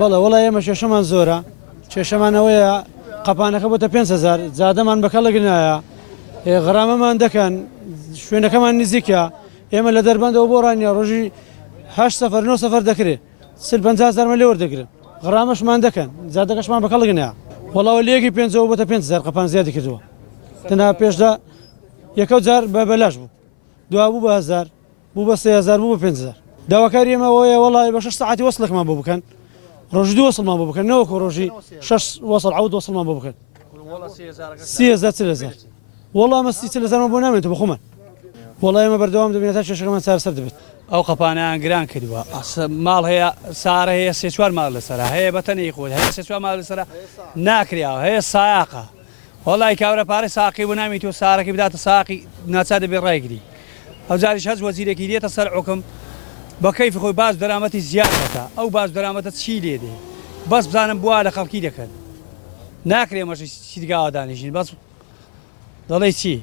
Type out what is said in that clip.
بەڵێ وڵای ئێمە کێشەمان زۆرە کێشەمانەوەیە قەپانەکە بۆتە 5,000 جادەمان بەکەڵەگرنایە غرامەمان دەکەن شوێنەکەمان نزیکە ئێمە لە دەربەندەوە بۆ ڕانیا ڕۆژی 8 سەفەر 9 سەفەر دەکرێت 50,000 لێ وەردەگرن غرامەشمان دەکەن جادەکەشمان بەکەڵگنەیە وەڵاوە لەیەکی 5 بۆتە 5,000 قەپان زیادی کردووە تەنها پێشدا یەکەوت جار بە بەلاش بوو دوا بوو بە 1000 بوو بە 3000 بوو بە 5,000 داواکاری ئێمەوەیە وەڵی بە 6 ساعتی وەسڵێکمان بۆ بکەن ڕۆژ 2 وەسڵمان بۆ بکەن نەوەکو ڕۆژی 6 وەسڵ 10 وەسڵمان بۆ بکەن 30,000 وەڵام ئەمە 30,000 بۆ نامێتەوە بە خۆمان وەڵای ئێمە بەردەوام دەبێت تا کێشەکەمان چارەسەر دەبێت ئەو قەپانیان گران کردووە ماڵ هەیە سارە هەیە 3-4 ماڵ لەسەرا هەیە بەتەنی خۆت هەیە 3-4 ماڵ لەسەرا ناکراوە هەیە سایاقە وەڵی کاورە پارەی ساقی بۆ نامی تۆ سارەکەی بداتە ساقی ناچا دەبێت ڕێگری ئەو جاریش هەز وەزیرێکی دێتە سەر حکم بە کەیفی خۆی باز دەرامەتی زیادەکە ئەو باز دەرامەتە چی لێ دێ بەس بزانم بووە لە خەڵکی دەکەن ناکرێ مەژی چی دگاوە دانیژین بەس دەڵێ چی